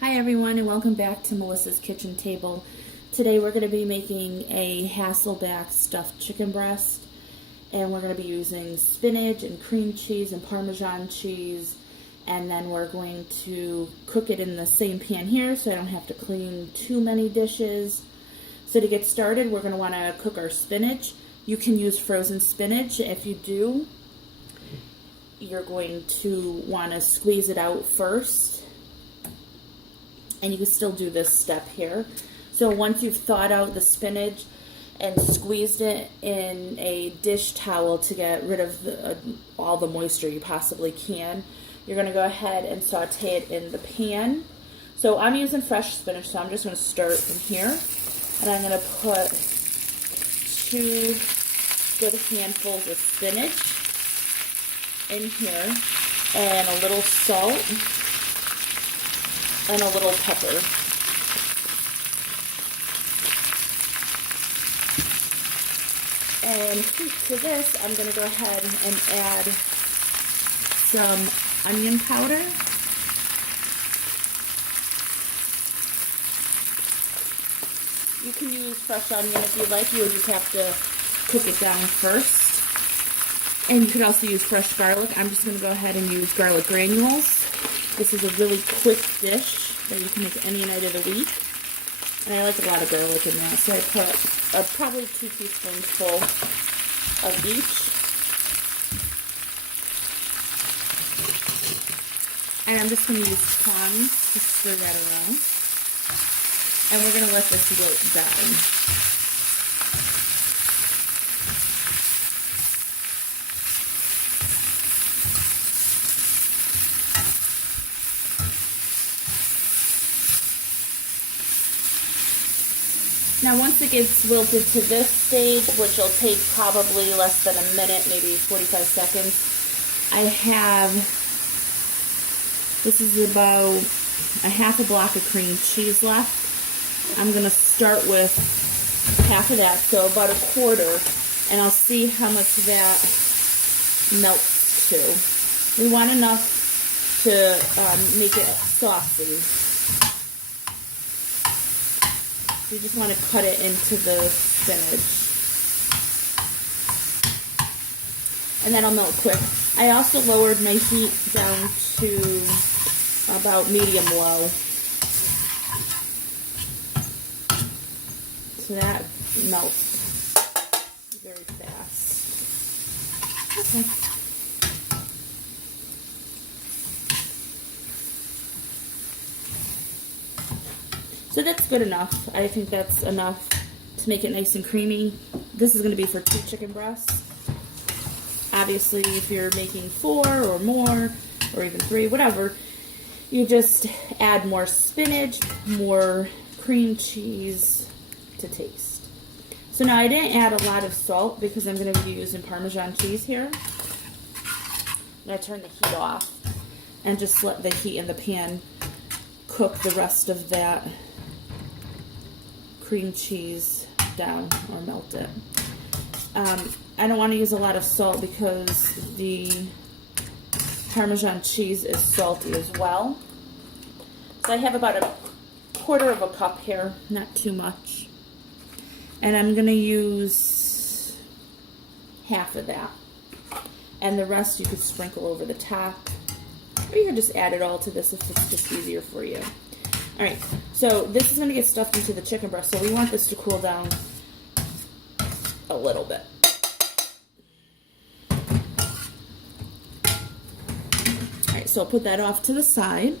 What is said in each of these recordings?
Hi everyone and welcome back to Melissa's Kitchen Table. Today we're going to be making a Hasselback stuffed chicken breast, and we're going to be using spinach and cream cheese and Parmesan cheese, and then we're going to cook it in the same pan here so I don't have to clean too many dishes. So to get started, we're going to want to cook our spinach. You can use frozen spinach. If you do, you're going to want to squeeze it out first. And you can still do this step here. So once you've thawed out the spinach and squeezed it in a dish towel to get rid of all the moisture you possibly can, you're going to go ahead and saute it in the pan. So I'm using fresh spinach, so I'm just going to start from here. And I'm going to put 2 good handfuls of spinach in here and a little salt and a little pepper. And to this, I'm going to go ahead and add some onion powder. You can use fresh onion if you like. You would just have to cook it down first. And you could also use fresh garlic. I'm just going to go ahead and use garlic granules. This is a really quick dish that you can make any night of the week. And I like a lot of garlic in that, so I put probably 2 teaspoons of each. And I'm just going to use tongs to stir that around. And we're going to let this wilt down. Now once it gets wilted to this stage, which will take probably less than a minute, maybe 45 seconds, this is about a half a block of cream cheese left. I'm going to start with half of that, so about a quarter, and I'll see how much that melts to. We want enough to make it saucy. You just want to cut it into the spinach. And that'll melt quick. I also lowered my heat down to about medium-low. So that melts very fast. Okay. So that's good enough. I think that's enough to make it nice and creamy. This is going to be for 2 chicken breasts. Obviously, if you're making 4 or more, or even 3, whatever, you just add more spinach, more cream cheese to taste. So now I didn't add a lot of salt because I'm going to be using Parmesan cheese here. I'm going to turn the heat off and just let the heat in the pan cook the rest of that cream cheese down or melt it. I don't want to use a lot of salt because the Parmesan cheese is salty as well. So I have about a quarter of a cup here, not too much. And I'm going to use half of that. And the rest you could sprinkle over the top. Or you can just add it all to this if it's just easier for you. Alright, so this is going to get stuffed into the chicken breast, so we want this to cool down a little bit. Alright, so I'll put that off to the side.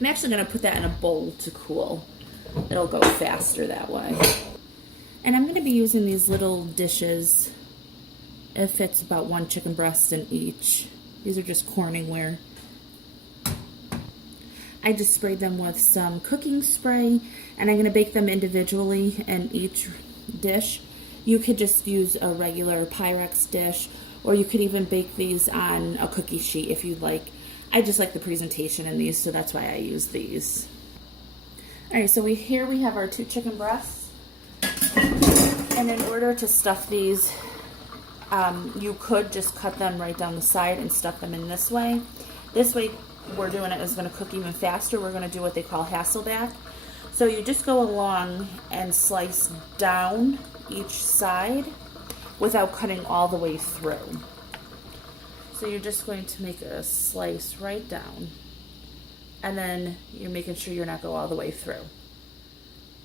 I'm actually going to put that in a bowl to cool. It'll go faster that way. And I'm going to be using these little dishes. It fits about 1 chicken breast in each. These are just Corningware. I just sprayed them with some cooking spray, and I'm going to bake them individually in each dish. You could just use a regular Pyrex dish, or you could even bake these on a cookie sheet if you'd like. I just like the presentation in these, so that's why I use these. Alright, so here we have our 2 chicken breasts. And in order to stuff these, you could just cut them right down the side and stuff them in this way. This way we're doing it is going to cook even faster, we're going to do what they call Hasselback. So you just go along and slice down each side without cutting all the way through. So you're just going to make a slice right down, and then you're making sure you're not go all the way through.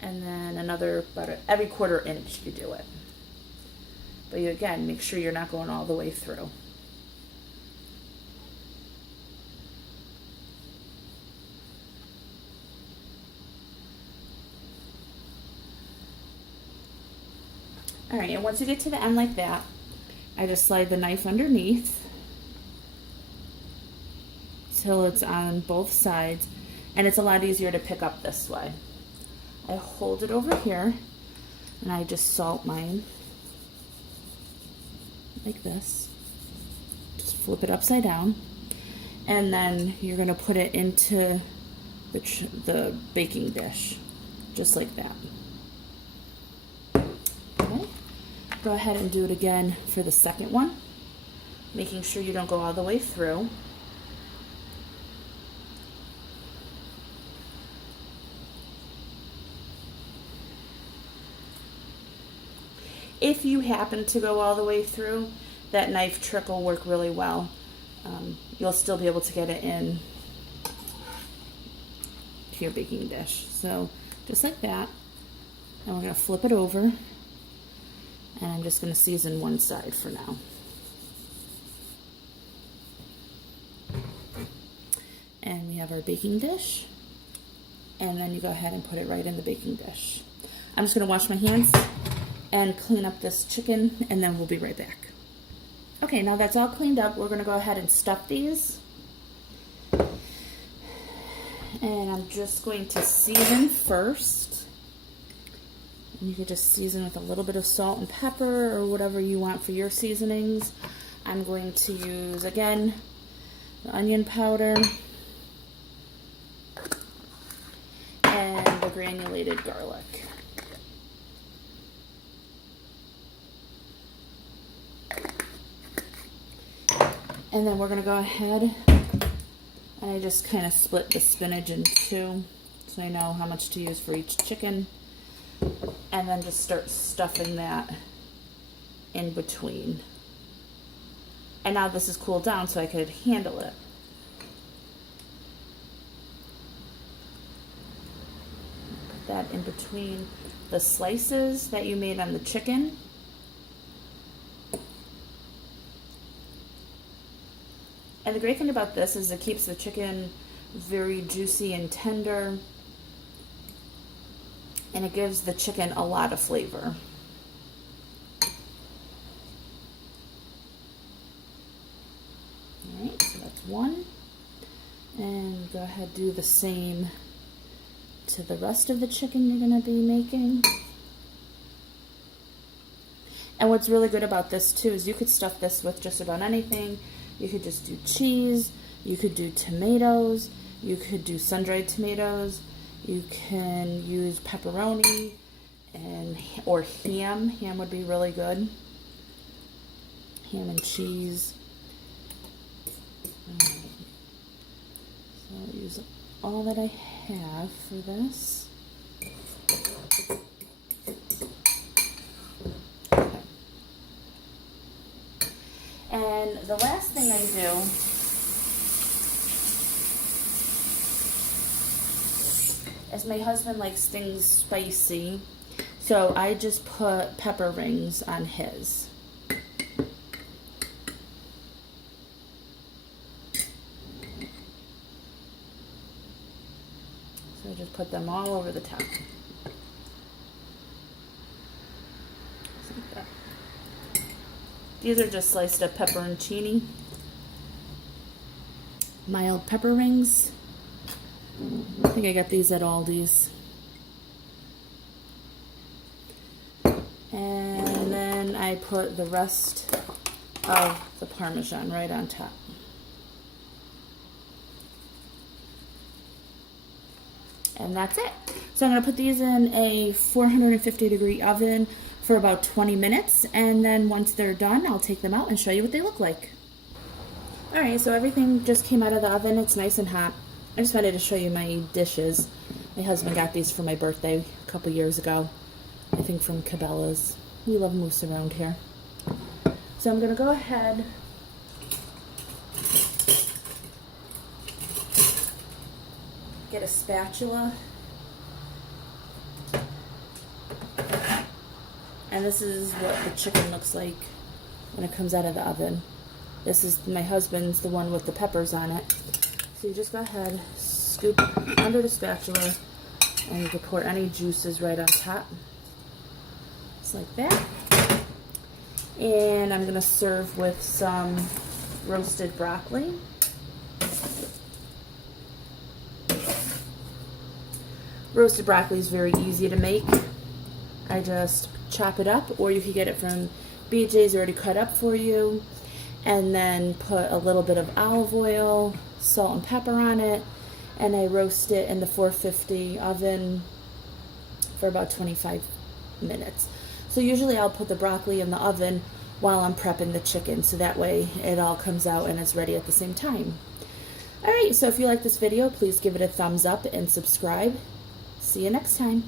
And then another, about every 1/4 inch you do it. But you, again, make sure you're not going all the way through. Alright, and once you get to the end like that, I just slide the knife underneath till it's on both sides, and it's a lot easier to pick up this way. I hold it over here and I just salt mine like this. Just flip it upside down, and then you're going to put it into the baking dish, just like that. Okay. Go ahead and do it again for the second one, making sure you don't go all the way through. If you happen to go all the way through, that knife trick will work really well. You'll still be able to get it in to your baking dish. So just like that. And we're going to flip it over. And I'm just going to season one side for now. And we have our baking dish. And then you go ahead and put it right in the baking dish. I'm just going to wash my hands and clean up this chicken, and then we'll be right back. Okay, now that's all cleaned up, we're going to go ahead and stuff these. And I'm just going to season first. And you can just season with a little bit of salt and pepper or whatever you want for your seasonings. I'm going to use, again, the onion powder and the granulated garlic. And then we're going to go ahead, and I just kind of split the spinach in two so I know how much to use for each chicken. And then just start stuffing that in between. And now this is cooled down so I could handle it. Put that in between the slices that you made on the chicken. And the great thing about this is it keeps the chicken very juicy and tender, and it gives the chicken a lot of flavor. Alright, so that's one. And go ahead and do the same to the rest of the chicken you're going to be making. And what's really good about this too is you could stuff this with just about anything. You could just do cheese, you could do tomatoes, you could do sun-dried tomatoes, you can use pepperoni or ham. Ham would be really good. Ham and cheese. So I'll use all that I have for this. And the last thing I do is my husband likes things spicy, so I just put pepper rings on his. So I just put them all over the top. Just like that. These are just sliced up pepperoncini. Mild pepper rings. I think I got these at Aldi's. And then I put the rest of the Parmesan right on top. And that's it. So I'm going to put these in a 450-degree oven for about 20 minutes, and then once they're done, I'll take them out and show you what they look like. Alright, so everything just came out of the oven. It's nice and hot. I just wanted to show you my dishes. My husband got these for my birthday a couple years ago. I think from Cabela's. We love mousse around here. So I'm going to go ahead get a spatula. And this is what the chicken looks like when it comes out of the oven. This is my husband's, the one with the peppers on it. So you just go ahead, scoop under the spatula, and you can pour any juices right on top. Just like that. And I'm going to serve with some roasted broccoli. Roasted broccoli is very easy to make. I just chop it up, or you can get it from BJ's already cut up for you, and then put a little bit of olive oil, salt and pepper on it, and I roast it in the 450 oven for about 25 minutes. So usually I'll put the broccoli in the oven while I'm prepping the chicken, so that way it all comes out and it's ready at the same time. Alright, so if you like this video, please give it a thumbs up and subscribe. See you next time.